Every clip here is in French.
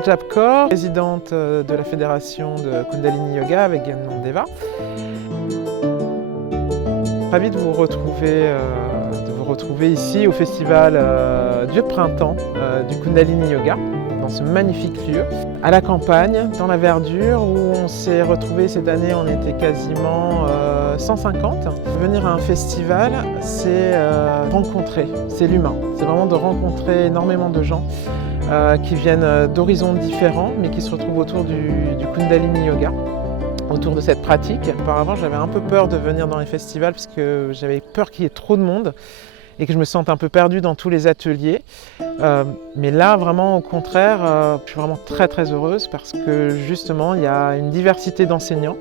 Marjap Kaur, présidente de la fédération de Kundalini Yoga avec Gyanan Deva. Ravi de vous retrouver ici au festival du printemps du Kundalini Yoga, dans ce magnifique lieu, à la campagne, dans la verdure, où on s'est retrouvés cette année, on était quasiment 150. Venir à un festival, c'est rencontrer, c'est l'humain. C'est vraiment de rencontrer énormément de gens qui viennent d'horizons différents, mais qui se retrouvent autour du Kundalini Yoga, autour de cette pratique. Auparavant, j'avais un peu peur de venir dans les festivals parce que j'avais peur qu'il y ait trop de monde et que je me sente un peu perdue dans tous les ateliers. Mais là, vraiment, au contraire, je suis vraiment très heureuse parce que justement, il y a une diversité d'enseignants.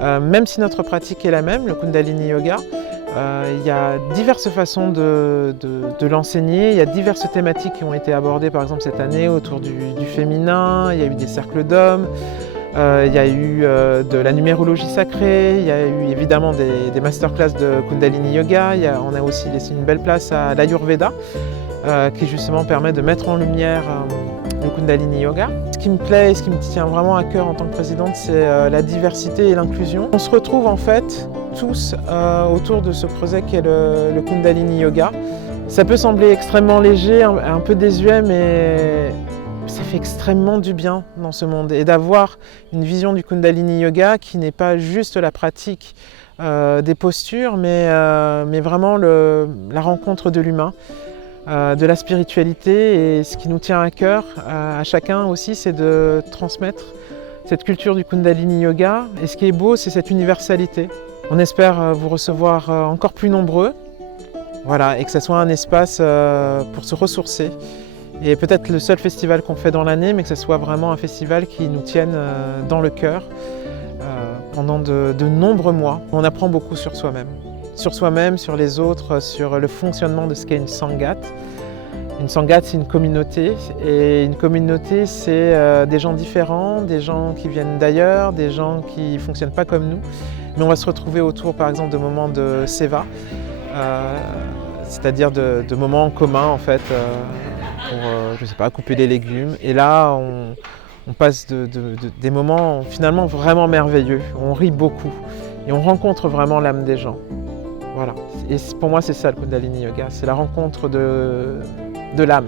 Même si notre pratique est la même, le Kundalini Yoga, il y a diverses façons de l'enseigner, il y a diverses thématiques qui ont été abordées par exemple cette année autour du féminin, il y a eu des cercles d'hommes, il y a eu de la numérologie sacrée, il y a eu évidemment des masterclass de Kundalini Yoga, on a aussi laissé une belle place à l'Ayurveda qui justement permet de mettre en lumière le Kundalini Yoga. Ce qui me plaît et ce qui me tient vraiment à cœur en tant que présidente, c'est la diversité et l'inclusion. On se retrouve en fait tous autour de ce projet qu'est le Kundalini Yoga. Ça peut sembler extrêmement léger, un peu désuet, mais ça fait extrêmement du bien dans ce monde. Et d'avoir une vision du Kundalini Yoga qui n'est pas juste la pratique des postures, mais vraiment la rencontre de l'humain, de la spiritualité. Et ce qui nous tient à cœur à chacun aussi, c'est de transmettre cette culture du Kundalini Yoga. Et ce qui est beau, c'est cette universalité. On espère vous recevoir encore plus nombreux, voilà, et que ce soit un espace pour se ressourcer. Et peut-être le seul festival qu'on fait dans l'année, mais que ce soit vraiment un festival qui nous tienne dans le cœur pendant de nombreux mois. On apprend beaucoup sur soi-même, sur les autres, sur le fonctionnement de ce qu'est une Sangat. Une Sangat, c'est une communauté, et une communauté, c'est des gens différents, des gens qui viennent d'ailleurs, des gens qui ne fonctionnent pas comme nous. Mais on va se retrouver autour, par exemple, de moments de Seva, c'est-à-dire de moments en commun, en fait, pour, je sais pas, couper les légumes. Et là, on passe des moments finalement vraiment merveilleux. On rit beaucoup et on rencontre vraiment l'âme des gens. Voilà. Et pour moi, c'est ça le Kundalini Yoga, c'est la rencontre de l'âme.